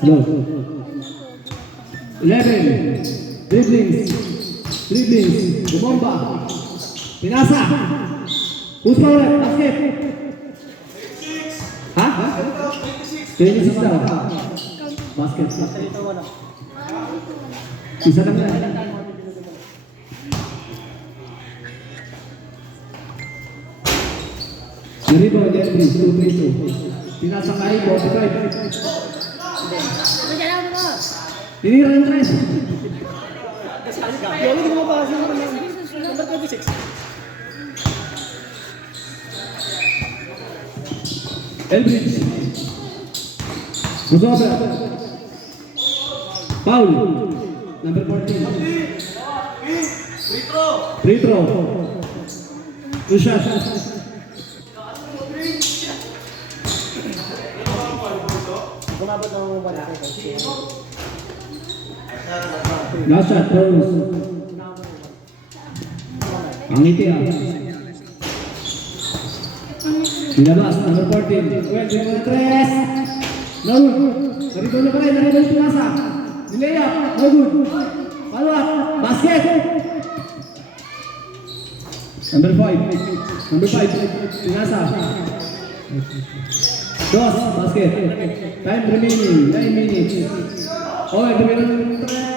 Slow. 11. Dribblings. Bumomba. Pinasa. Who's power? Basket. Ha? 26 daw. Basket. Isa lang yan. Rebound, Jeffrey, 2-3-2. Pinasa ka Ibo, 45. Tinira ng tres. Yoli, hindi mo pa kasi number 26. Elbridge. Musobra. Paul. Number 14. Free throw. Two shots. Bumabot ng 1 Last shot, throws. Pangiti ah. Pinabas, number 14. Well, number 3. No good. Narito pa rin, narito yung pinasa. Nilayap, no good. Follow up, basket. Number 5. Pinasa. Dos, basket. Time remaining, 9 minutes. Oh, ito meron 3.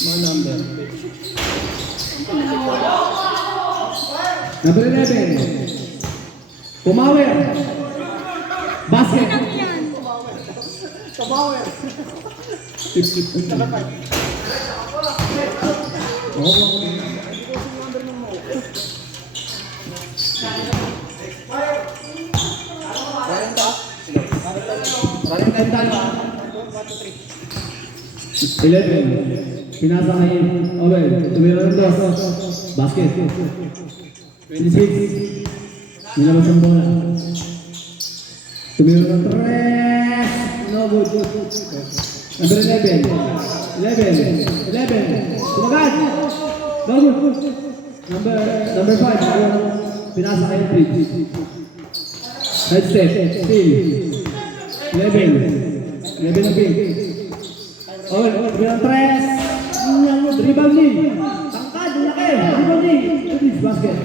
Mga number. Number 11. Pumawer. Basket. Kabawer. Parang tayo. 11. Pinasa ngayon. Owen. Tumira ng dos. Basket. 26. Nilabas ang bola. Tumira ng tres. No good. Number 11. Tumagad. No good. Number 5. Pinasa kayo. Side step. Still. 11 ang pink. Owen, tumira ng tres. Dribble ni. Tangkad, laki. Dribble ni. Basket.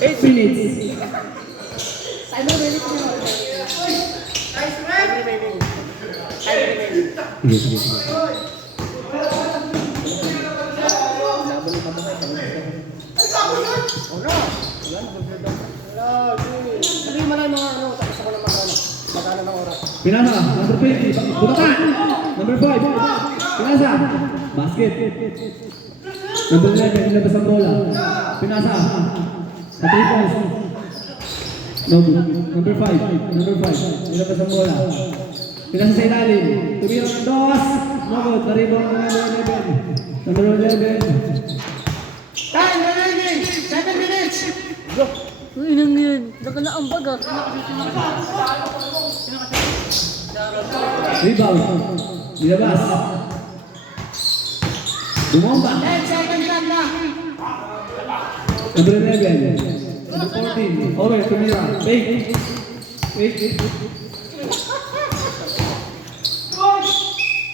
8 minutes. Time remaining. Pinasa, number 20. Butakan. Number 5. Pinasa. Basket. Number 11, nilabas ang bola. Pinasa. Sa 3 points. No good. Number 5. Nilabas ang bola. Pinasa sa ilalim. Tumira ng dos. No good. Naribong ng number 11. Number 11. Time remaining. 7 minutes. Go. Uy, nang yun. Nakalaang baga. Rebound. Nilabas. Bumomba. 10 seconds lang na. Number 11. Number 14. Owen, tumira. Fake.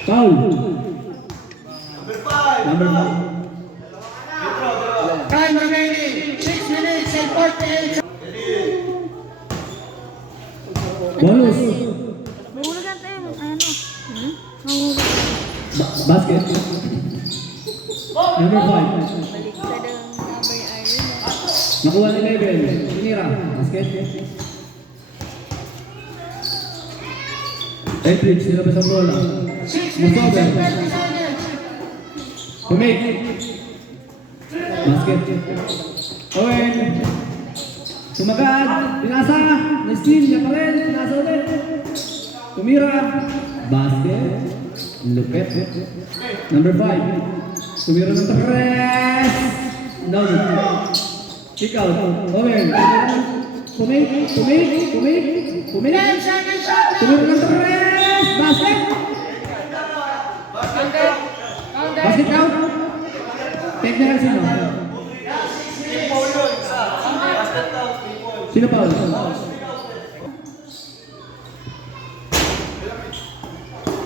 Foul. Number 5. Time remaining. 6 minutes and 48 seconds. Bonus. Mahulagan tayo. Ano? Mahulagan. Basket. Number 5. Baliktad ang number iron. Nakuha ni 11. Tinira. Basket. Edridge, nilabas ang bola. 6 minutes and 20 Musobra. seconds. Pumake. Basket. Owen. Sumagad. Pinasa. Na-steal niya pa rin. Pinasa ulit. Tumira. Basket. Lupet. Number 5. Tumira ng tres. No. Kick out. Owen. Pumake. 10 seconds shot. Tumira ng tres. Basket. Basket out. Take na lang sino. Sino foul?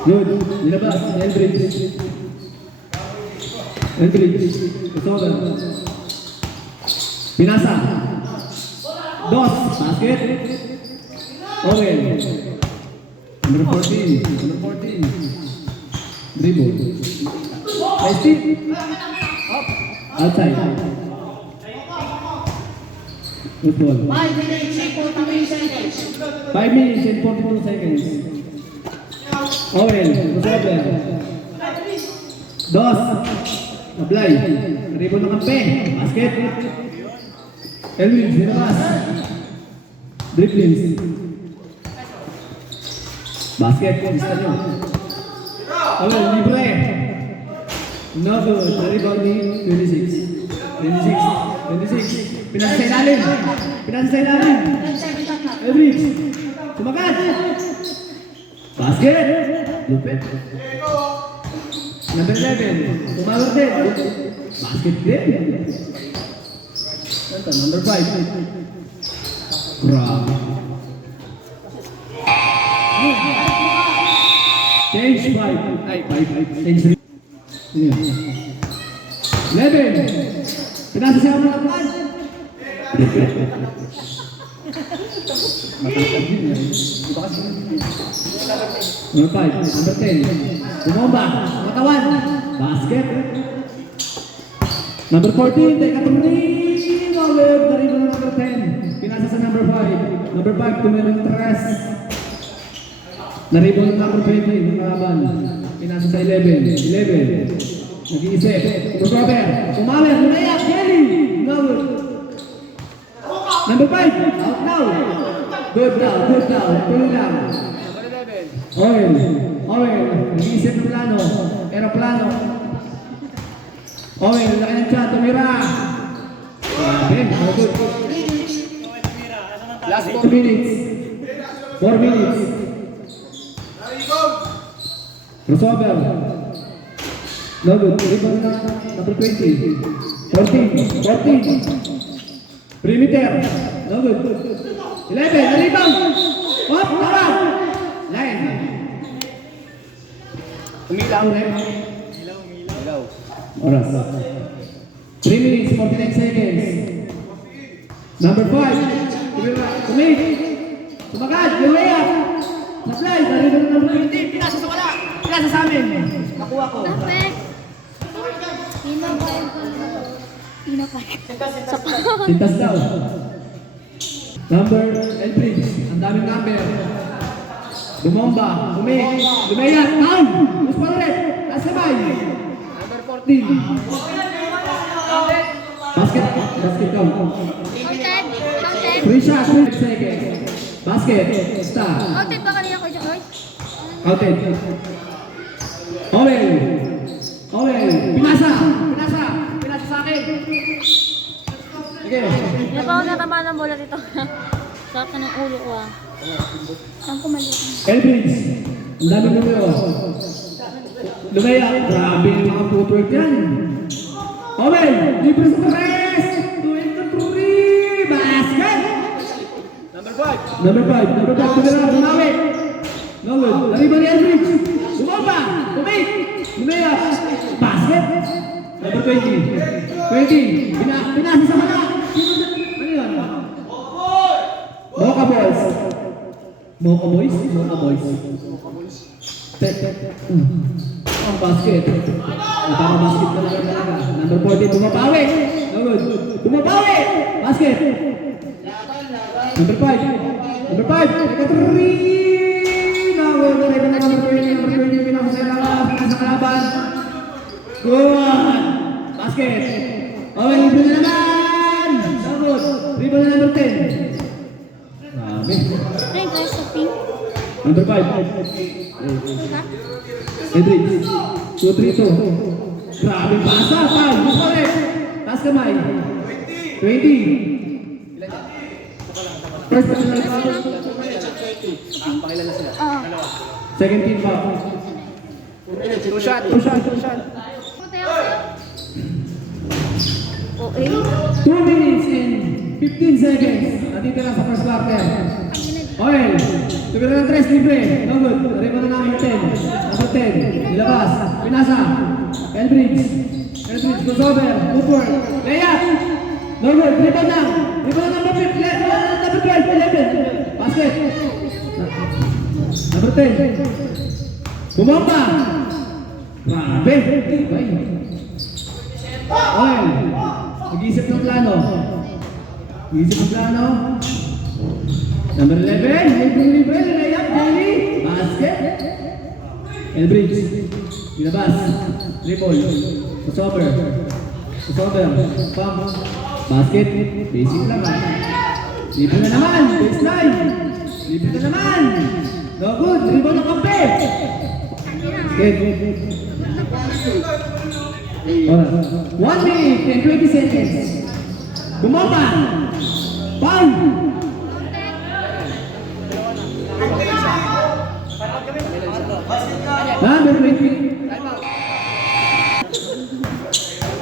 Good. Nilabas. Eldridge. Eldridge. Crossover. Pinasa. Dos. Basket. Owen. Number 14. Number 14. Dribble. Nice tip. Up. Outside. Good ball. 5 minutes and 43 seconds. 5 minutes and 42 seconds. Owen, crossover. Dos. Ablay. Ribon ng kampe. Basket. Elwin, sinabas. Dribblings. Basket. Lista nyo. Owen, libre. No good. The rebound ni 26. 26. Pinasa sa ilalim. Pinasa sa ilalim. 10 seconds shot clock. Elwin. Sumagat. Basket. Lupit. Number 11. Tumawag din. Basket din. Ito, number 5. Grabe. Change 5. Ay, 5. Change 3. 11. Pinasa siya mga lapan. Number 5. Number 10. Bumomba. Matawan. Basket. Number 14. Teka tumuli. Ulit. Naribo na number 10. Pinasa sa number 5. Number 5. Tumirang tres. Naribo ng number 20. Ng kalaban. Pinasa sa 11. 11. Nag-iisip. Crossover. Umalir. Lumayak. Kelly. No. Number 5. Out now. Good now. Good now. Tuloy lang. Oil. Nag-iisip ng plano. Aeroplano. Oil. Laki ng tiyan. Tumira. Grabe. Oh, good. Last 4 minutes. 4 minutes. Crossover. No good. Rebound na number 20. 14. Perimeter. No good. 11. Na-rebound. Hop. Tawag. Line. Umilaw. Oras. 3 minutes, 49 seconds. Number 5. Kumig. Sumagad. Lumayap. Supply. Narinig ng number 20. Pinasa sa wala. Pinasa sa amin. Nakuha ko. Perfect. Sintas daw. Number Elbridge. Ang daming number. Bumomba. Lumayat. Down. Mas palit. Nasabay. Number 14. Basket down. Counted. Free shot. 3 seconds. Basket. Star. Counted ba kanina ko dyan? Outed. Owen. Pinasa sa akin. Okay. Hindi pa ako natama ng bola dito. Sakit ng ulo ko ah. Saan ko mali? Elbridge. Ang daming numero. Lumaya. Grabe yung mga footwork yan. Owen. Libre sa tres. 23. Basket. Number 5. Tumira. Bumawi. No good. Nariba ni Elbridge. Bumaba. Lumaya. Basket. Number 20. Pinasa sa mga. Ano yun? Mocha Boys. Ang basket. Para basket talaga. Number 14. Bumabawi. No good. Basket. Number 5. Teka 3. No good. Number 20. Pinasa sa kalaban. Good. Basket. Owen, libre na naman. So good. Rebound na number 10. Grabe. Ay, guys, sa pink. Number 5. Diba? Edric. 2-3-2. Grabe pasa. Foul. Correct. Taas kamay. 20. First personal foul. Oo. Second team foul. Two shot. Okay. 2 minutes. 15 seconds. Natitira sa first quarter. Oil. Tumira ng 3, libre. No good. Arriba na namin 10. Number 10. Nilabas. Pinasa. Elbridge. Elbridge. Crossover. Cooper. Layup. No good. Rebound na. Rebound na number 5. Number 12. 11. Basket. Number 10. Bumamba. Grabe. Okay. Oil. Mag-iisip ng plano. Mag-iisip ng plano. Number 11, libre, layup, Jelly, basket. Elbridge, ilabas, dribble, crossover, pump, basket, basic lang ah. Libre na naman, baseline, libre na naman. No good, dribble ng kape. Basket. Alright, 1 minute and 20 seconds. Bumaba, foul. Number 20.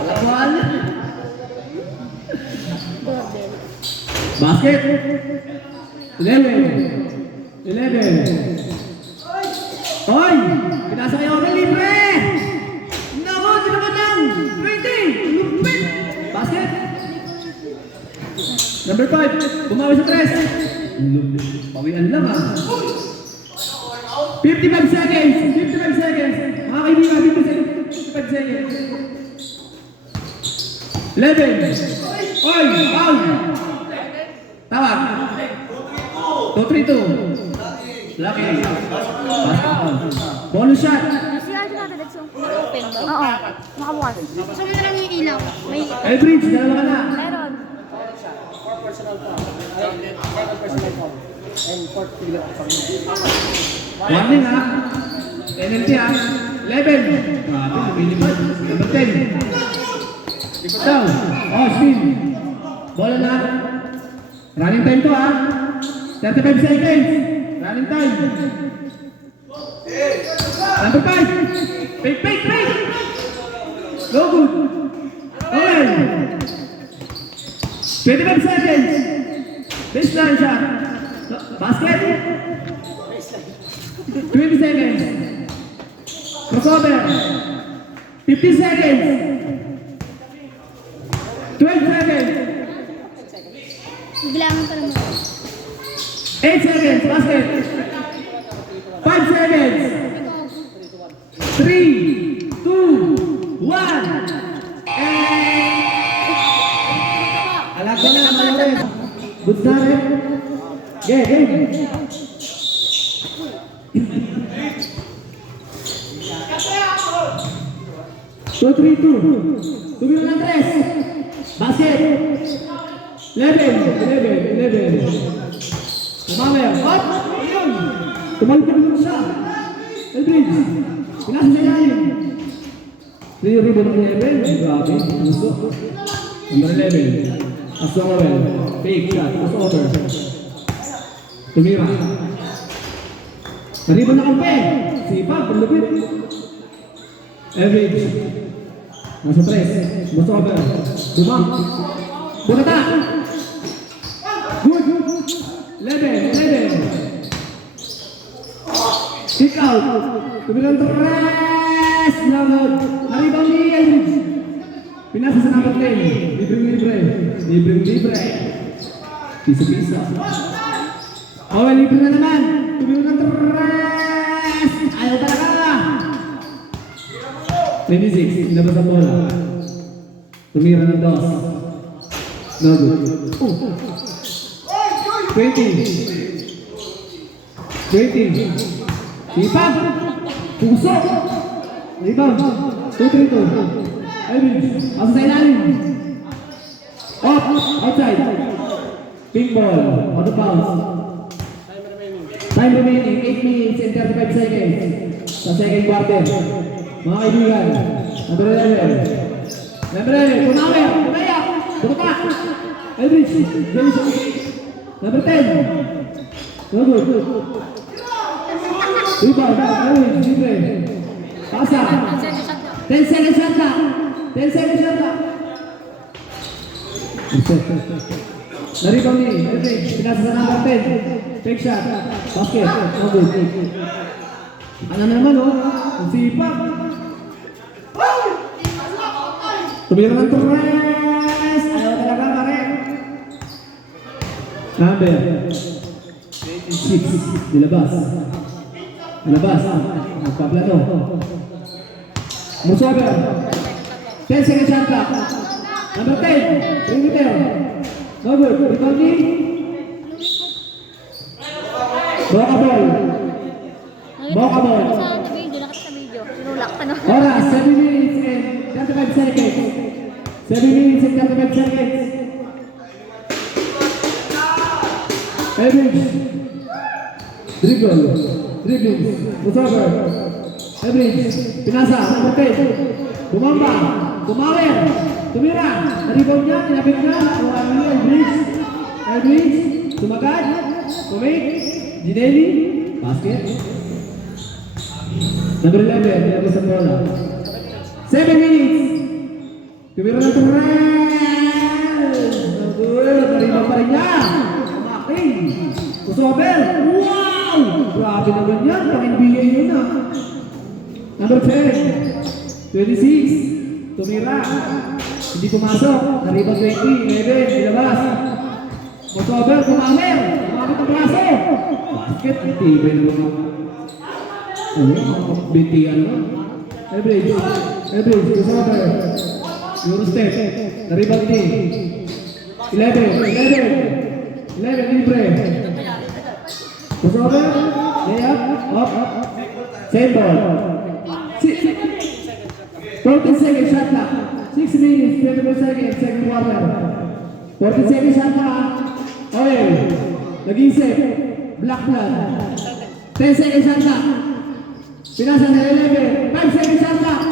Alawan. Basket. 11. Hoy! Pinasa kayo ng libre! Nako, tinaman lang! 20! Lupit! Basket. Number 5. Bumawi sa 3. Lupit. Pawian lang ah. 55 seconds! 55 seconds! Mga kaibigan, 55 seconds! 11! Oy! Foul! Tawag! 2-3-2! Lucky! Basketball! Bonus shot! Nasira siya natin, let's open ba? Oo, nakabukas. Gusto mo na lang yung ilaw. May, Elbridge, dalawa ka na! meron. 4 personal foul. 7 personal foul. And 4 figure foul. Warning ha! Penalty ha! 11! Grabe, lumilipad. Number 10. Likod daw. Oh, spin. Bola na. Running time to ha. 35 seconds. Running time. Number 5. Fake. No good. Okay. 25 seconds. Baseline shot. Basket. 20 seconds. Crossover. 50 seconds. 12 seconds. Bilangan pa naman. 8 seconds. Basket. 5 seconds. 3, 2, 1. Alam ko na, Malores. Good na rin. Game. So 3-2. Tumira ng 3. Basket. 11. Tumamer. Up. Ayun. Tumalpag lang siya. Elbridge. Pinasa sa ilalim. 3 rebound ng 11. Grabe. Gusto. Number 11. Asowel. Fake shot. Crossover. Tumira. Rebound na kampe. Sipag. Paglupit. Elbridge. Nasa 3. Crossover. Dumang. Bukata. Good. 11. Kick out. Tumilang 3. Lamod. Naribang ni Elbridge. Pinasa sa number 10. Libre. Piso. Okay, libre na naman. Tumilang 3. Ayaw talaga. 26. Inabas ang bola. Tumira ng 2. No good. 20. Sipag. Puso. Rebound. 2-3-2. Elbridge. Asa sa ilalim. Off. Outside. Pink ball. Out of bounds. Time remaining. 8 minutes and 35 seconds. Sa second quarter. Mga kaibigan. Number 11. Punawer. Pumaya. Bukata. Elbridge. Number 10. No good. Rebound. Elbridge. Libre. Pasa. 10 seconds shot na. Na-rebound ni Eldridge. Pinasa sa number 10. Fake shot. Basket. No good. Ano na naman, oh? Ang sipag. Tumira ng Torres. Ayaw talaga, pare. Number 6. Dilabas. Dilabas. Magpaplano. Musaber. 10 seconds shot clock. Number 10. Perimeter. No good. Rebound ni Boca ball. Boca ball. Sa video, nakita sa video. Sinulak ka na. Oras, 7 minutes and 35 seconds. 7 minutes and 35 seconds. Average. Dribble. Dribbling. Musaber. Average. Pinasa. Number 10. Bumamba. Bumawer. Tumira. Na-rebound niya. Tinapit niya. Average. Average. Tumagad. Tumik. Ginelli. Basket. Number 11. Tinapos ang bola. 7 minutes. Tumira ng Torres. Good. Na-rebound pa rin niya. Tumaking. Musaber. Wow! Grabe naman yan. Pang-NBA yun na. Number 10. 26. Tumira. Hindi pumasok. Nariba 20. 11. Nilabas. Musaber. Kumamer. Kumamit ang braso. Basket. Tibay naman. Bintiyan mo. Average. Average. Musaber. Eurostep. Nariba 11. 11. 11. Libre. Musaber. Layup. Up. Same ball. 14 seconds shot clock. 6 minutes, 24 seconds, second quarter. 14 seconds shot clock. Okay. Nag-isip. Black blood. 10 seconds shot clock. Pinasa na 11. 5 seconds shot clock.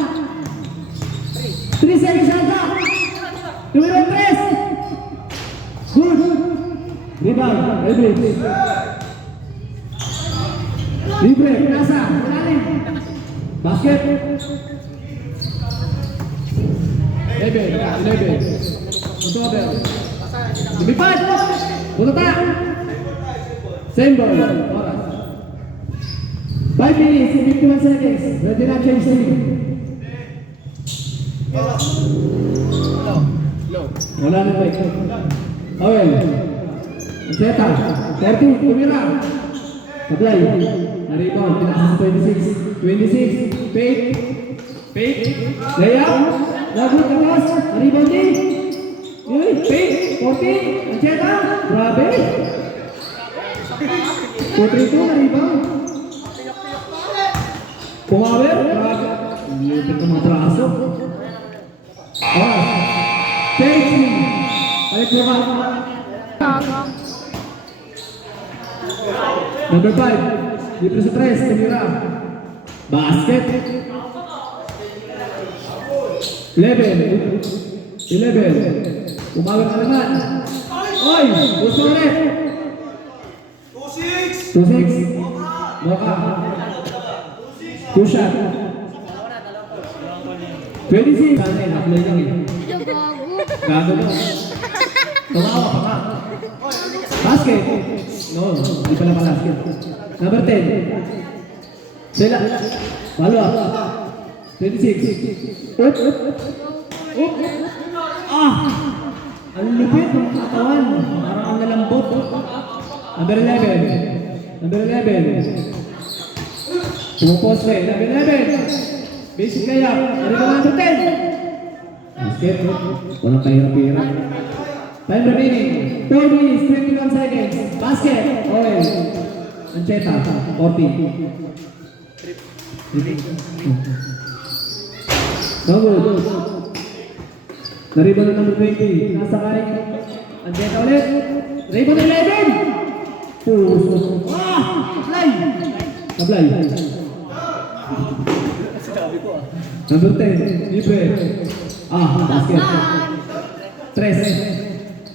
3 seconds shot clock. Tumira 3. Good. Rebound. Average. Libre. Pinasa. Malalim. Basket. 11. Musaber. Lumipad. Punta. Same ball. Oras. 5 minutes and 51 seconds. Ready na change the lead. Wala na break. Awel. Zeta. 30. Tumira. Tablay. Na-rebound. Pinasa sa 26. 26. Fake. Fake. Layup. Lagot na pass. Na-rebound din. Yun. Fake. 40. Ancheta. Grabe. 42. Na-rebound. Pumawer. Grabe. Lupit ng mga traso. Fake me. Balik mo ka. Number 5. Libre sa 3. Tumira. Basket. 11. Umawag ka naman. Oy! Gusto ulit. 2-6. Boka. 2 shot. 26. Sana eh, nakulay lang eh. Gago na. Tumawa pa ka. Basket. No, hindi pala pa basket. Number 10. Sela. Follow up. 26. Oop. Ang lupit ng katawan. Parang ang nalambot. Number 11. Pumuposte. Number 11. Basic layup. Ano ba number 10? Basket. Walang kahirap-hirap. Time remaining. 4 minutes, 21 seconds. Basket. Oil. Ancheta. 40. No good. Nariba na number 20. Nasakay. Ancheta ulit. Nariba na 11. Puso. Tablay. Number 10. Libre. Basket. 3.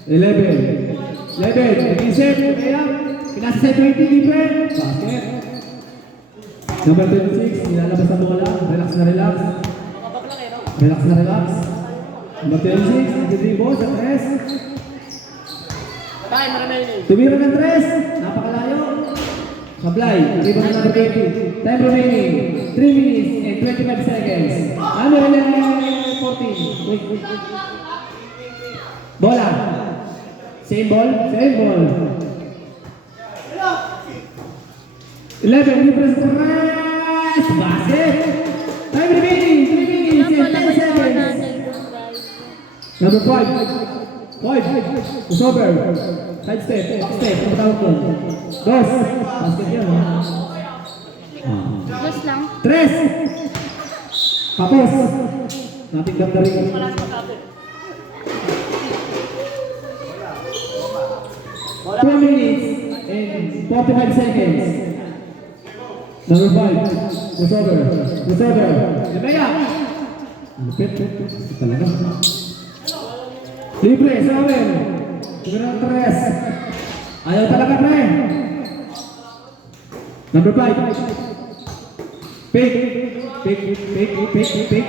11. Nag-isip. Pinasa sa 20. Libre. Basket. Number 26. Nilalabas ang bola. Relax. Number 26. Nag-dribble sa 3. Time remaining. Tumira ng 3. Napakalayo. Sablay. Rebound number 20. Time remaining. 3 minutes and 25 seconds. Number 14. Wait. Bola. Same ball. Same ball. 11. Libre sa press. Basket. Time remaining. 3 minutes and 10 seconds. Number 5. 5. Crossover. Side step. Step. Ang tawag ko. Dos. Basket yan. Just lang. 3. Kapos. Nating ganda rin. 2 minutes and 45 seconds. Number 5. Crossover. Crossover. Lemaya. Lupit. Talaga. Libre. Sawen. Tumira ng 3. Ayaw talaga, pre. Number 5. Pick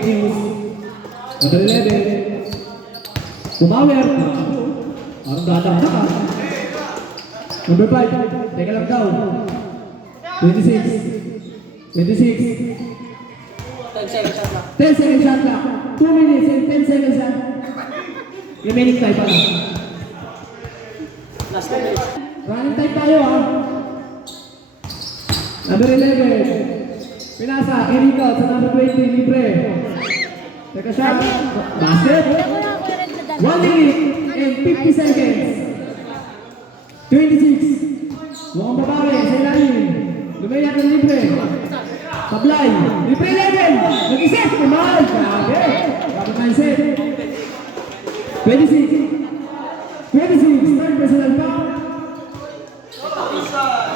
news. Number 11. Kumawer. Parang dadang ka. Number 5. Teka lang daw. 26. 10 seconds shot lang. 10 seconds shot clock. 2 minutes and 10 seconds shot. Remaining time pala. Last 10 minutes. Running time tayo ha. Number 11. Pinasa. Kiriko sa number 20. Libre. Teka shot. Basket. Wala ko rin na 1 minute and 50 seconds. 26. Mukhang babae sa ilalim. Lumayak ng libre. Sablay. Libre 11. Nag-isip. Kumahan. Grabe. Grabe mindset. 26. 26. Third personal foul.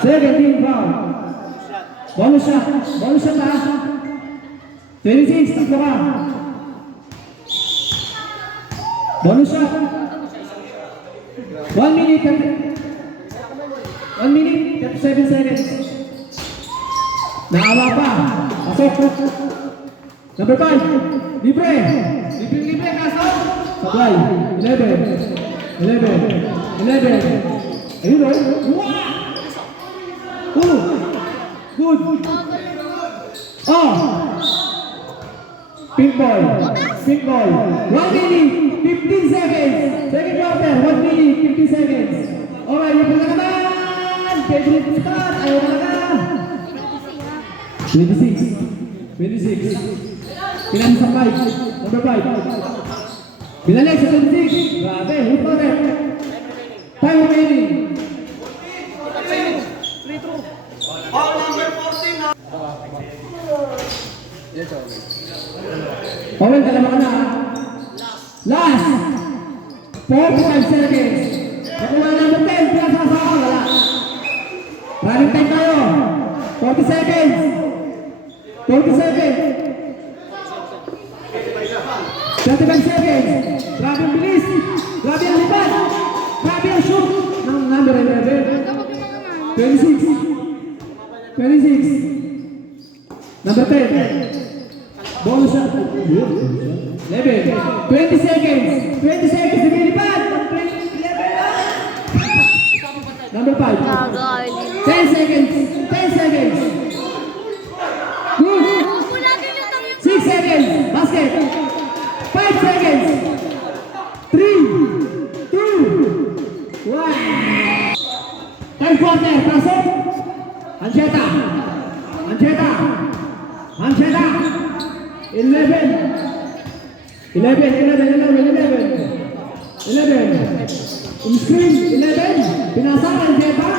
17 foul. Bonus shot. Bonus shot ha. 26. Tatlo ka. Bonus shot. 1 minute. 1 minute, 37 seconds. Naawa pa. Pasok. Number 5. Libre. Libre, kaso. Sablay. 11. 11. Ayun o. Good. Oh. Pink ball. 1 minute, 15 seconds. Second quarter, 1 minute, 50 seconds. Alright, libre na naman. Favorite spot. Ayaw na ka. 26. Pinali sa 5. Number 5. Pinali sa 26. Grabe, hoop pa rin. Time remaining. Owen, kalama ka na ha. Last. 45 seconds. Nakuha na number 10. Pinasasaka. Wala. Running time tayo. 40 seconds. 40 seconds. 35 seconds. Grabe ang bilis. Grabe ang lipat. Grabe ang shoot. Ng number 11. 26. Number 10. Bonus shot. 11. 20 seconds. 20 seconds. Lumilipad. 11. Number 5. 10 seconds. 10 seconds. Good. 6 seconds. Basket. 5 seconds. 3, 2, 1. Time quarter. Pasok. Ancheta. 11. In-screen. 11. Pinasa. Ancheta.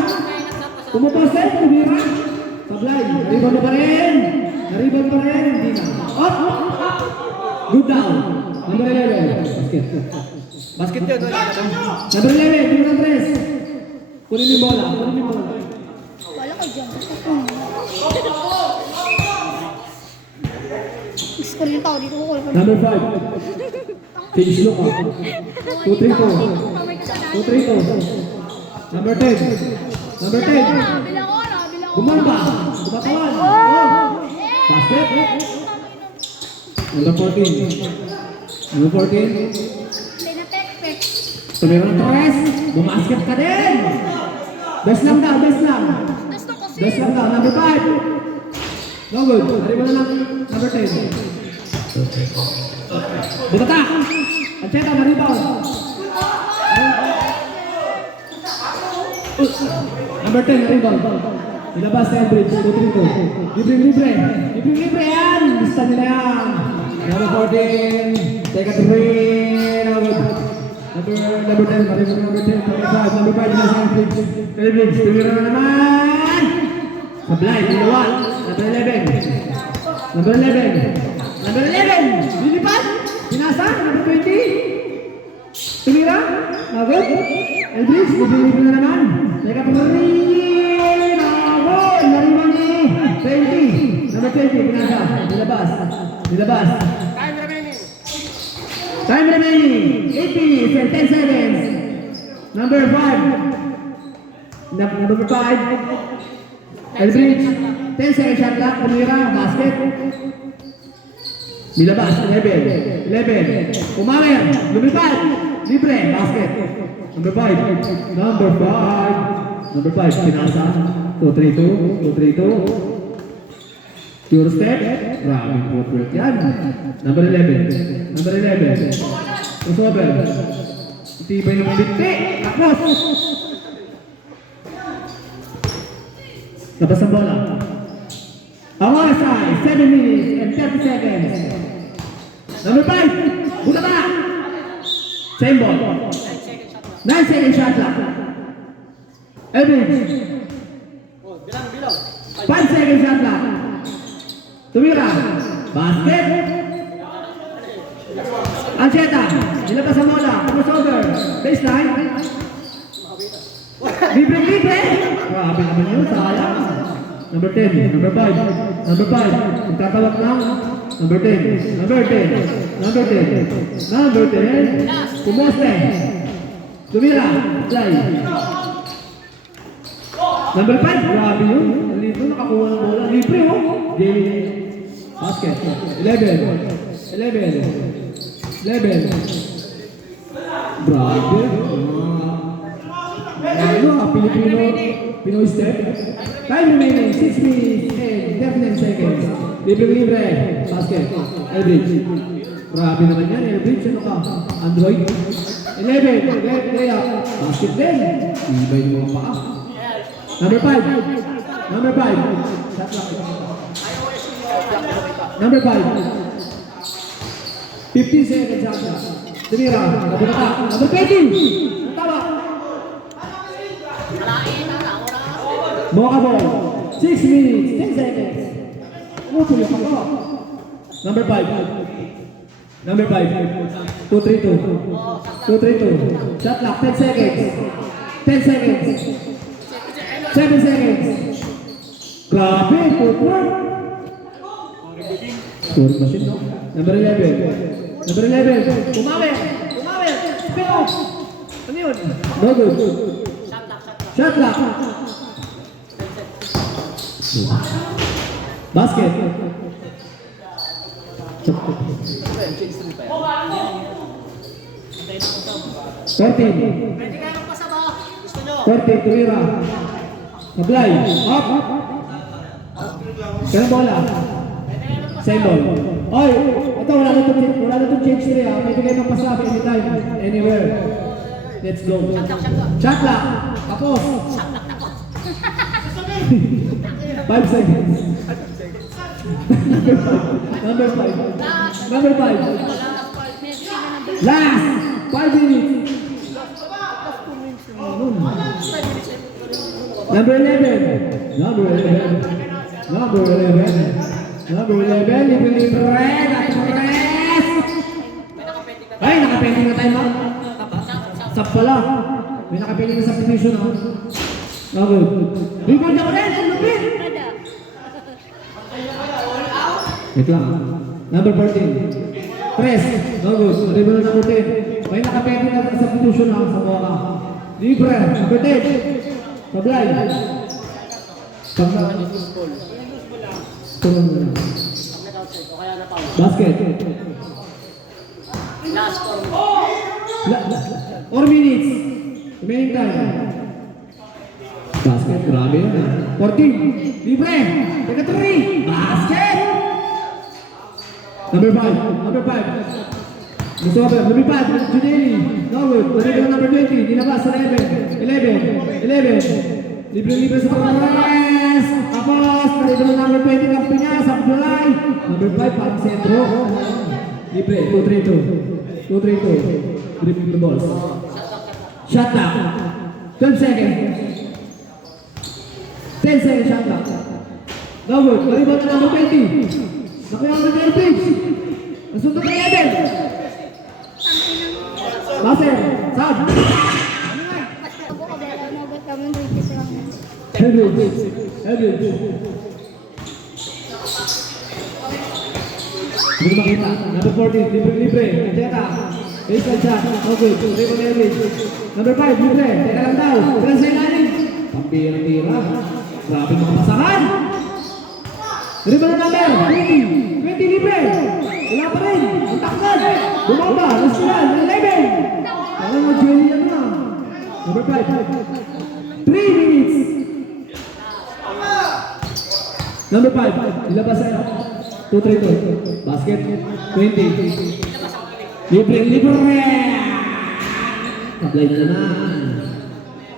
Pumupose. Tumira. Sablay. Naribon pa rin. Hindi na. Up. Good down. Number 11. Basket yun. Number 11. Tingnan 3. Kunin yung bola. Wala ko dyan. Score yung tao dito ko. Number 5. Finish look. 2-3-2. Number 10. Gumamba. Gumatawan. Basket. Number 14. Tumira ng Torres. Bumasket ka din. Best lang daw, best lang. Best lang daw, number 5. No good. Hari mo na lang, number 10. Butata. Ancheta, na-rebound. Number 10, na-rebound. Ilabas na yung bridge. Libre. Libre yan. Gusto nila yan. Number 14. Take a 3. Number 10. Number 10. Number 5. Nasa yung bridge. Bridge. Tumira na naman. Sablay. Dalawa. Number 11. Number 11. Lilipat. Pinasa. Number 20. Tumira. Nagod. Elbridge. Libre na naman. Take a 3. Nariman ni 20. Number 20, pinasa. Nilabas. Time remaining. 8 minutes and 10 seconds. Number 5. Number 5. Elbridge. 10 seconds shot clock. Tumira. Basket. Nilabas. 11. Umamer. Lumipad. Libre. Basket. Number 5. Number 5. Pinasa. 2-3-2. Pure step. Maraming footwork yan. Number 11. Crossover. Tibay ng binti. Tapos. Labas ang bola. Ang oras ay 7 minutes and 30 seconds. Number 5. Butata. Same ball. 9 seconds shot clock. Elbridge. 5 seconds shot clock. Tumira. Basket. Ancheta. Nilabas ang bola. Crossover. Baseline. Libre. Grabe naman yun. Sayang. Number 10. Number 5. Magtatawag lang. Number 10. Pumoste. Tumira. Play. Number 5. Grabe yun. Dito nakakuha ng bola. Libre Game. Basket. 11. Grabe. Pinoy step. Time remaining 6 minutes and 39 seconds. Libre. Basket. Elbridge. Grabe naman yan. Elbridge. Ano ka? Android. 11. Layup. Basket din. Ibay mo pa. Number 5. Number 5. 15 seconds after. Tumira. Number 20. Tama. Moka ball. 6 minutes. 10 seconds. Umutuloy pa ko. Number 5. 2-3-2. Shot clock. 10 seconds. 7 seconds. Grabe, footwork. Scoring machine, no? Number 11. Umawer. Spin off. Ano yun? No good. Shot clock. Basket. 40, Tumira. Apply. Up. Kaya bola. Same ball. Oy, ito wala na itong change nila. Pwede kayo magpasabi anytime, anywhere. Let's go. Shot clock. Tapos. 5 seconds. Number 5. Last 5 minutes. Number 11. Libre. Ay, nakapending na tayo, ma'am. Sap pala. May nakapending na substitution, ha? Good. Rebound ako rin. Ang lupit. Wait lang. Number 14. Tres. No good. Rebound na number 10. May nakapending na substitution, ha? Sa bola. Libre. Number 10. Sablay. Basket. 4 minutes. Remaining time. Basket, grabe yun ah. 14. Libre. Teka 3. Basket. Number 5. Number 5. Musober. Number 5. Juneli. Norwood. Number number 20. Nilabas sa 11. 11. 11. Libre-libre sa Torres. Tapos, nalibre na number 20 ng Piñas. Abdulay. Number 5. Parang sentro. Libre. 2-3-2. 2-3-2. Dribbling the balls. Shot clock. 12 seconds. 10 seconds shot clock. Norwood. Rebound na number 20. Nakuha ang number 5. Nasunod na 11. Maser. Sab. Edwards. Hindi makita. Number 14. Libre. Jetta. Baseline shot. Okay. Rebound Edwards. Number 5. Libre. Teka lang daw. Tira sa ilalim. Pambirang tira. Grabe mga pasahan. Rebound number 20. 20 libre. Wala pa rin. Ang takad. Bumaba. Nastulan. 11. Parang mag-Julian na. Number 5. 3 minutes. Number 5. Ilabas sa'yo. 2-3-2. Basket. 20. Libre. Apply na naman.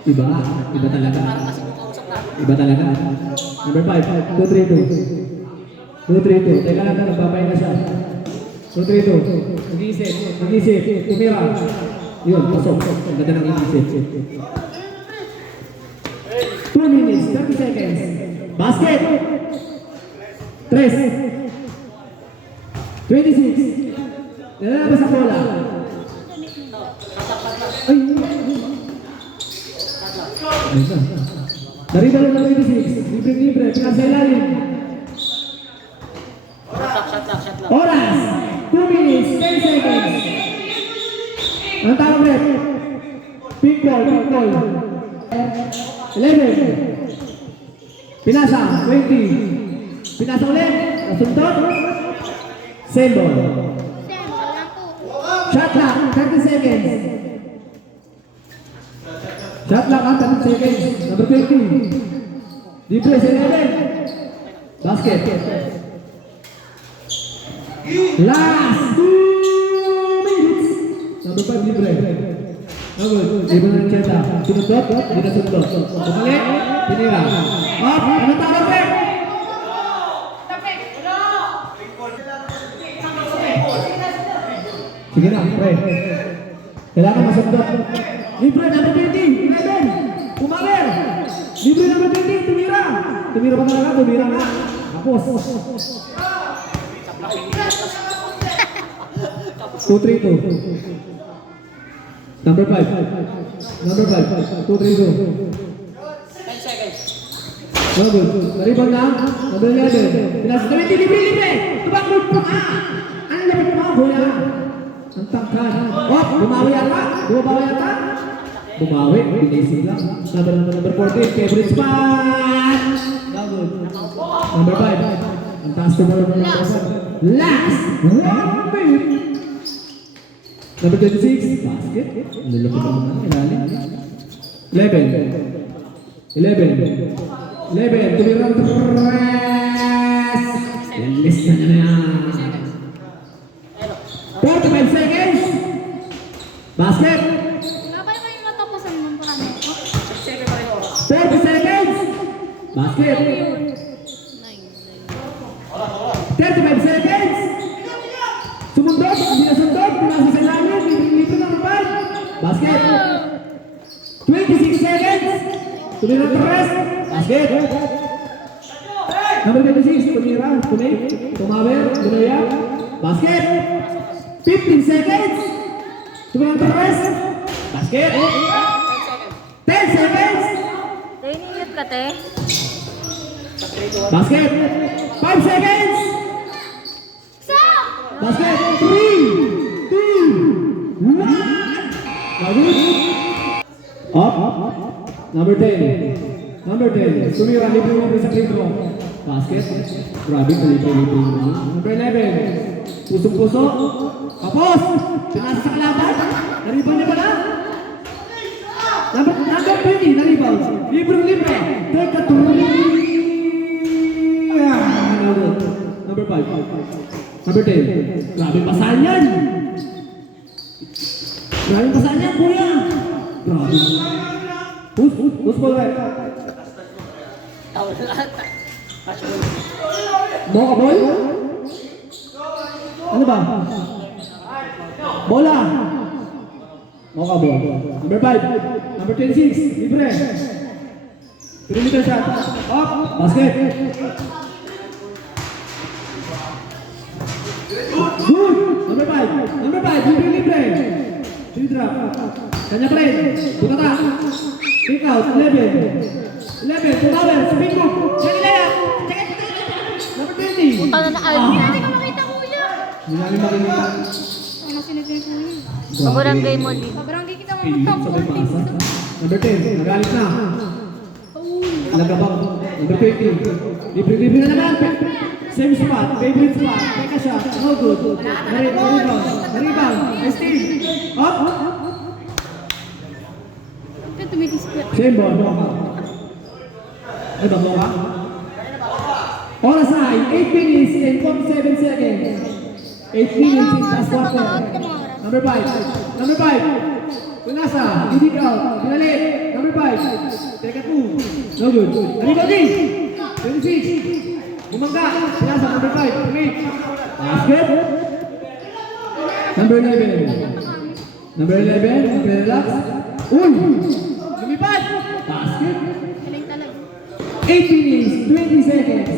Iba talaga. Number 5. 2-3-2. 2-3-2. Teka lang, nagpapay na siya. 2-3-2. Mag-iisip. Tumira. Yun, pasok. Ang ganda ng isip. 2 minutes, 30 seconds. Basket! 3. 26. Nalabas ang bola. Ay! Naribalo ng 26. Libre. Pinasa ilalim. Oras! 2 minutes, 10 seconds. Ang tawag rep. Pink ball. 11. Pinasa, 20. Pinasa ulit. Nasuntot. Same ball. Shot clock, 30 seconds. Shot clock, 30 seconds. Number 20. Libre sa 11. Basket. Last 2 minutes. Number 5, libre. Libre ng Cheta. Sunod-dot, hindi na sunod. Bumalik, tinira. Up, ano tawag rep? Sige na, pre. Kailangan masundot. Libre, number 20, 11. Pumaler. Libre number 20, tumira. Tumira pa talaga, tumira na. Tapos. 2-3-2. Number 5. 2-3-2. 10 seconds. No good. Naribang na. Number 11. Pinas. Libre. Tumakbo po ka. Ang lapit mo, kuya. Ang tangkan. Oh, bumawi yata. Bumawi. Binisig lang. Number 14. Favorite spot. No good. Number 5. Ang taas ko mo lang. Last 1 minute. Number 26. Basket. Nilapit ako na. Ilalim. 11. Tumirang Torres. Lilis na yan. 45 seconds. Basket. Kapay mo yung natapusan mo pa kami. 30 seconds. Basket. 35 seconds. Sumundot. Hindi na sundot. Pinasa sa lalim. Libre na naman. Basket. 26 seconds. Tumirang Torres. Basket. Number 26. Tumira. Tumawer. Dunaya. Basket. 15 seconds. Tumirang Torres. Basket. 10 seconds. Nainingit ka, te. Basket. 5 seconds. Basket. 3, 2, 1. Bagus. Up. Number 10. Tumira. Libre sa free throw. Basket. Grabe. Libre. Number 11. Pusok-pusok. Tapos. Pinasa sa kalaban. Nariban niya pala. Number 20, na rebound. Libre. Take a three. Number 5. Number 10. Grabe pasahan yan. Kuya. Grabe. Who's ball right? Mocha ball? Ano ba? Bola. Mocha ball. Number 5. Number 26. Libre. Perimeter shot. Up. Basket. Good. Number 5. Libre. Free drop. Kanya pa rin. Butata. Pick out. 11. Pumawer. Spin move. Check it out. Number 20. Ano na Alvin? Hindi ko makita kuya. Hindi namin makikita. Ano sinagay ko yun? Pabarangay mo din. Pabarangay kita mga Pilit top sa may 40. pasa. Number 10. Nagalit na. Nagabang. Number 20. Libre na naman. Same spot. Favorite spot. Take a shot. No good. Rebound. Steve. Up. Ito tumitis ko. Same ball. Ay, bang ka? Oras ay 8 minutes and 47 seconds. 8 minutes in last quarter. Number 5. Pinasa. Idik out. Pinalit. Number 5. Take a 2. No good. Rebound din. 26. Bumangga. Pinasa. Number 5. Wait. Basket. Number 11. Relax. Uy! Lumipad! Basket. Galing talaga. 8 minutes, 20 seconds.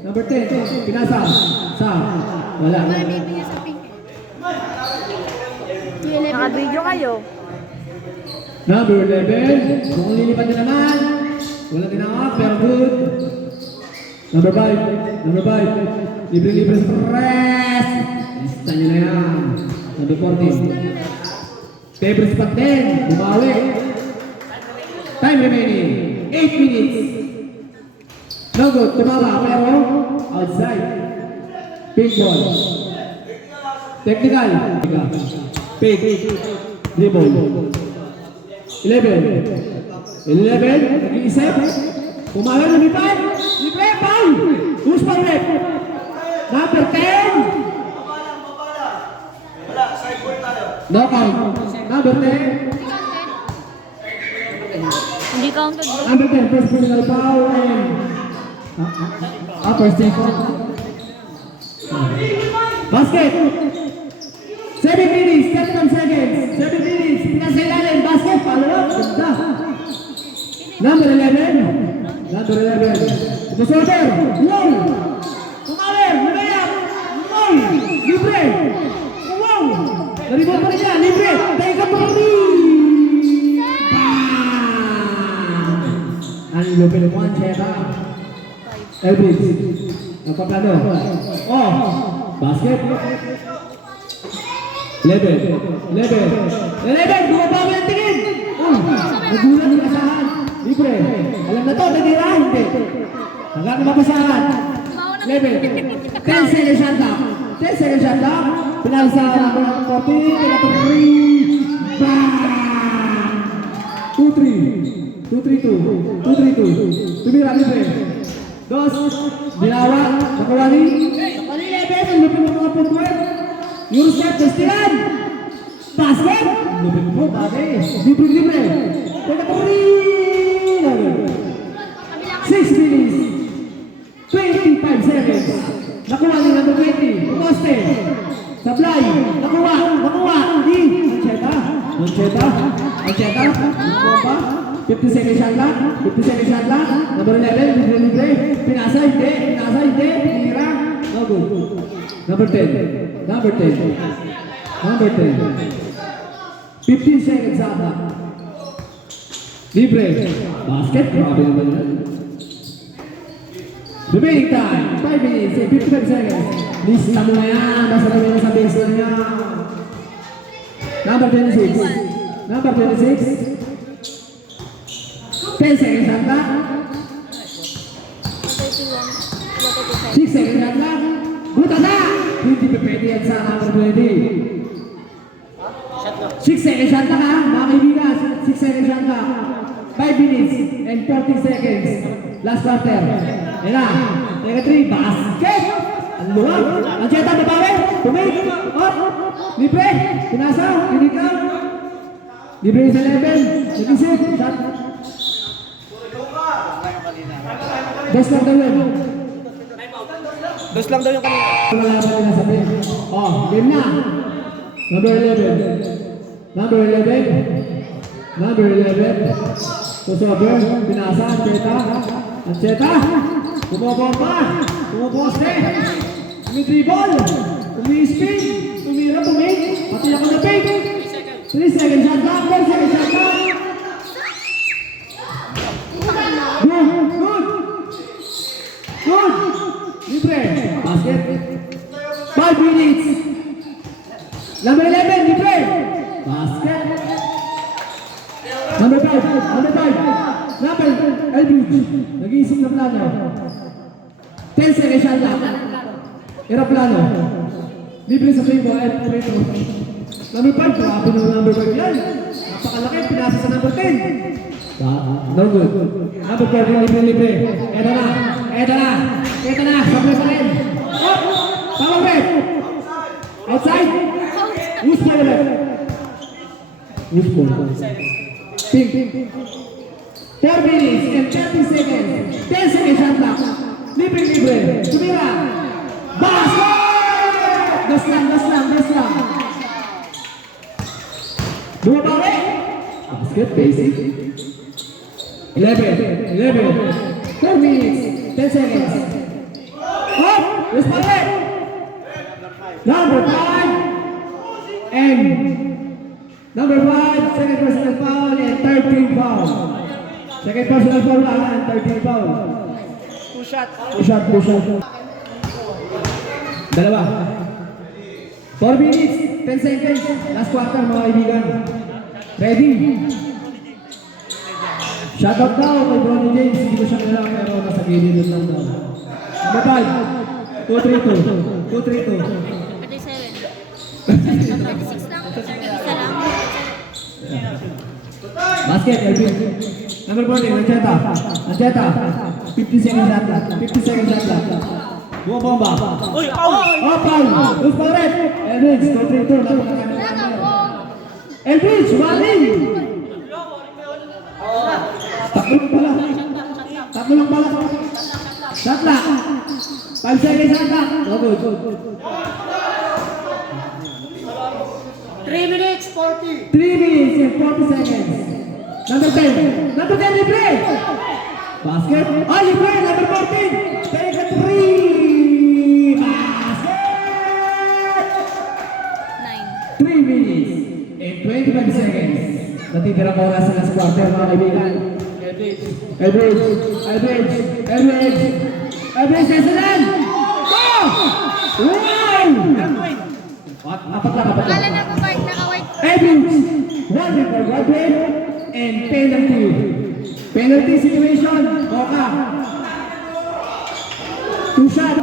Number 10, pinasa. Wala. Wala may niya sa pink. Naka-video kayo. Number 11, kung lilipad na naman. Wala tinawag, pero good. Number 5. Libre stress. Lista nyo na yan. Number 14. Favorite spot din. Bumawi. Time remaining. 8 minutes. No good. Tumama. Pero outside. Pink ball. Technical. Pink. Dribble. 11. Nag-iisip. Pumawi. Lumipad. Libre. Foul. Who's foul rep? Number 10. Knockout. Number 10. Hindi counted bro. Number 10, first personal foul and upper stick. Basket. 7 minutes, 31 seconds. 7 minutes, pinasa ilalim. Basket, follow up. Ganda. Number 11. Ito sorter. Wow. Tumawer. Lumayap. Wow. Libre. Wow. Naribot pa rin niya. Libre. Take a three. Ang lupin mo ang Cheba. Elbridge. Nagpaplano. Oh. Basket. 11. Bumabawi ang tingin. Nagulat yung asahan. Libre. Alam na to. Nadira. Hindi. Hanggang na mapasahan. 11. 10 seconds shot clock. Pinalsa number 14. Pinalsa 3. Bang! 2-3. 2-3-2. Tumira libre. Dos. Dinawa. Nakawali. Nakawali 11. Ang lupin mo mga footwork. Yung step. Testigan. Basket. Lupin mo. Bagay. Libre. Teka 3. 6 minutes. 25 seconds. Nakuha ni number 20. Poste. Sablay. Nakuha. Di. Mancheta. Nakuha pa. 50 seconds shot lang. Number 11. Libre. Pinasa. Hindi. Pinira. No good. Number 10. 15 seconds shot lang. Libre. Basket. Grabe naman yan. Remaining time, 5 minutes and 55 seconds. Lista mo na yan, basta na mo sa baseline niya. Number 26. 10 seconds shot clock. 6 seconds shot clock. Buta na! Hindi pa pwede yan sa number 20. 6 seconds shot clock ha, mga kaibigan. 6 seconds. seconds shot clock. 5 minutes and 40 seconds. Last quarter. Ayan na. Teka 3. Basket! Ang luwag. Ancheta, babawi. Tumig. Up. Libre. Pinasa. Pinikaw. Libre sa level. Nag-isip. Shot. Dos lang daw yun. Dos lang daw yung kanina. Wala pa rin nasabi. Oh, game na. Number 11. Number 11. Number 11. Crossover. Pinasa. Ancheta. Ancheta. Bumabomba. Bumoposte. Tumidribble. Tumispin. Tumira. Tumig. Pati ako na pig. 3 seconds shot back. 4 seconds shot back. Good. Good. Good. Libre. Basket. 5 minutes. Number 11. Libre. Basket. Number 5. Number 5. Number Elbridge. Nag-iisip na plano. 10 seconds shot lang. Aeroplano. Libre sa free ball. Free throw. Number 5. Grabe ng number 5 yan. Napakalaki. Pinasa sa number 10. No good. Number 12. Libre. Eto na. Eto na. Eto na. Sabi pa rin. Up. Tama rin. Outside. Who's ball ulit? Who's ball? Pink. 4 minutes and 30 seconds. 10 seconds shot clock. Libre. Tumira. Basket! Das lang. Bumabawi. Basket, basic. 11. 4 minutes. 10 seconds. Up! Responded! Number 5. And number 5, second personal foul and 13 foul. Second personal foul and 13 foul. Two shot. Two shot. Dalawa. 4 minutes, 10 seconds. Last quarter, mga kaibigan. Ready? Shoutout daw kay Bronny James. Hindi ko siya kailangan pero nasa gilid lang daw. Number 5. 2-3-2. 37. 36 lang. Isa lang. Basket, Elvin. Number 14, Ancheta. 50 seconds shot clock. 50 seconds shot clock. Bumabomba. Uy, foul! Oh, foul! Loose ball red. Elbridge, 2-3-2. Elbridge, warning! Tatlo lang pala. Shot clock. 5 seconds shot clock. Oh, good. 3 minutes, 40. 3 minutes and 40 seconds. Number 10. Number 10, libre. Basket. Oh, libre. Number 14. Take a 3. Basket. 3 minutes and 25 seconds. Natitirang oras sa last quarter, mga kaibigan. Elbridge. Sesalan. Go! Wow! Apat lang. Akala na ko white, naka-white. Elbridge. 1 for Godwin and penalty. Penalty situation. Boka. 2 shot.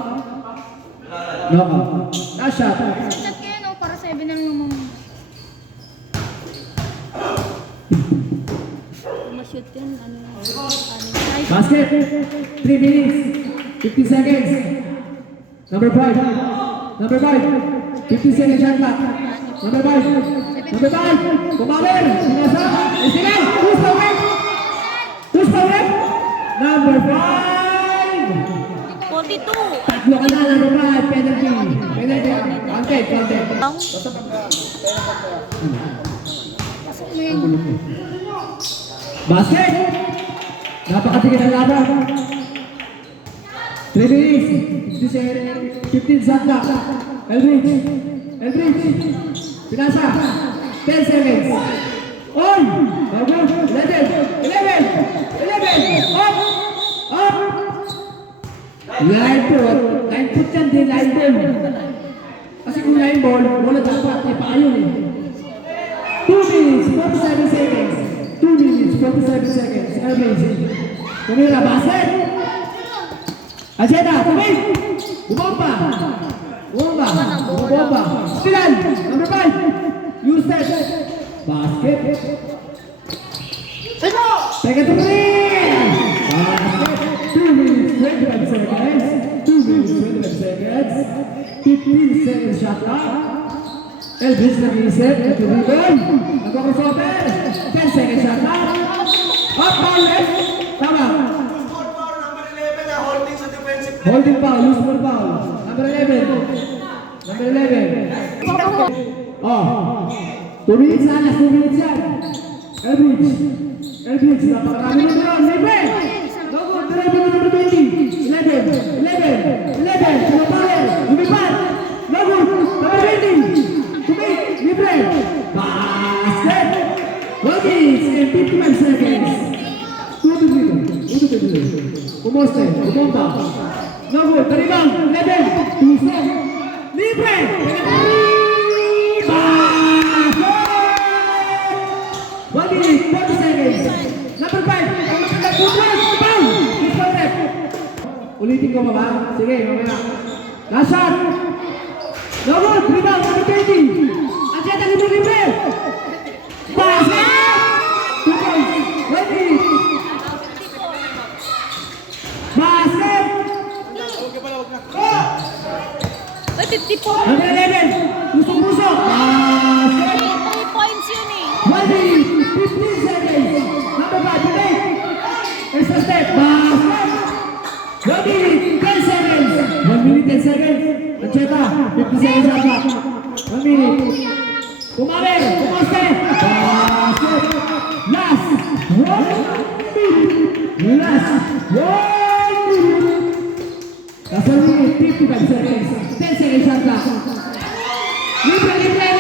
Knockout. Last shot. Chat kayo, no? Para 7 na naman. Mashoot yun. Basket. 3 minutes. 50 seconds. Number 5. 50 seconds shot clock. Number 5. Kumabir. Sinasa. Istilan. Who's the win? Number 5. 42. Tatlo ka na. Number 5. Penalty. Contact. Pasok mo yun. Basket. Napakatigil ang laban. 3 minutes. 15 shot clock. Elbridge. Pinasa. 10 seconds. On. Bago. 11. Up. Line put yan din. Line ball. Kasi kung line ball, wala dapat. May paayon eh. 2 minutes. 47 seconds. 2 minutes. 47 seconds. Elbridge. Tumira. Basket. Ancheta. Tumig. Bumomba. Stilan. Number 5. Use that. Basket. Second three! Basket! 2 minutes, 25 seconds. 2 minutes, 25 seconds. 15 seconds shot clock. Elvis nag-iisip. Ito rebound. Nagkakasopper. 10 seconds shot clock. Up, foul left. Tama. Holding foul, loose ball foul. Number 11. Number 11. Oh. 2 minutes na, last 2 minutes yan. Elbridge, napakarami na doon. Libre! Go, go, drive mo number 20. 11, Sumapaler, lumipad. Go, go, number 20. Tumit, libre. Basket! Wagis, and 55 seconds. Tuto dito. Pumoste, pumompa. Go, go, the rebound, 11, Tuso. Libre! One minute, 40 seconds. Number 5. Ulitin ko ba? Sige, mamaya. Last shot. No good. Rebound, number 20. Andiyan ang libre. Basket! 2 points. 1 minute. Basket! Ay, 54. Number 11. Puso. Basket! 3 points yun eh. 1 minute, 15 seconds. Number 5, delay. Extra step. Basket. 1 minute, 10 seconds. 1 minute, 10 seconds. Ancheta, 50 seconds shot clock. 1 minute. Pumaler, pumoste. Basket. Last 1 minute. Last 1 minute. Last 1 minute, 55 seconds. 10 seconds shot clock. Libre, libre.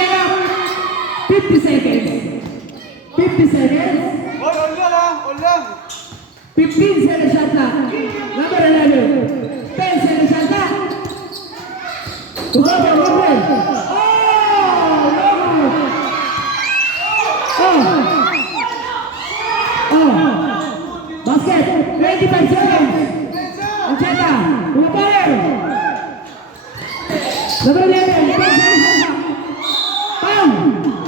50 seconds. 50 seconds. All lang. 15 seconds shot clock. Number 11. 10 seconds shot clock. Tumawa, libre. Basket. 25 seconds. Ancheta. Pumapaler. Number 11. 10 seconds shot clock. Pound.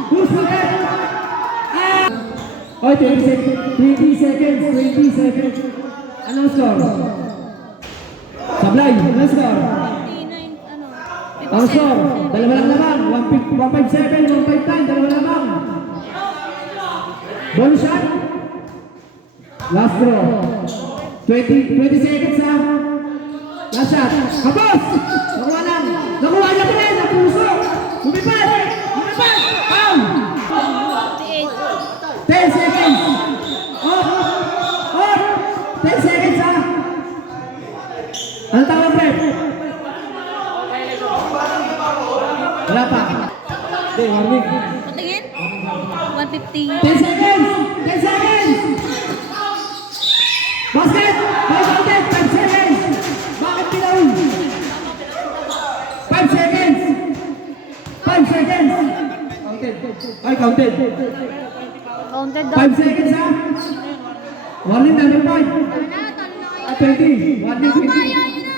Who's the head? Oh, 20 seconds. Anong score? Sablay, anong score? 59, ano? Ang score, dalawa lang lamang. 157, 159, dalawa lamang. Bonus shot? Last throw. 20 seconds ha. Last shot. Kapos! Nakuha lang. Nakuha niya pa rin. Napuso. Lumipad. Pound! 10 seconds. Up. 10 seconds ha. Ang tawag, Rep? Wala pa. Hindi, warning. Patingin? 150. 10 seconds. 10 seconds. Basket. 5 seconds. Bakit pinaul? 5 seconds. 5 seconds. Counted. Ay, counted. Counted daw. 5 seconds ha. Warning number 5. Talo na kayo. 20. Warning 20. Kaya nyo na.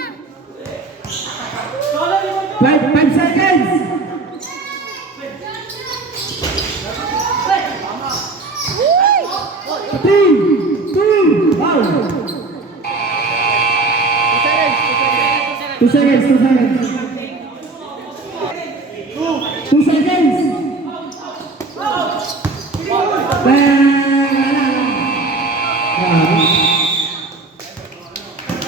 5 seconds. 3, 2, foul. 2 seconds. 2 seconds. Grabe.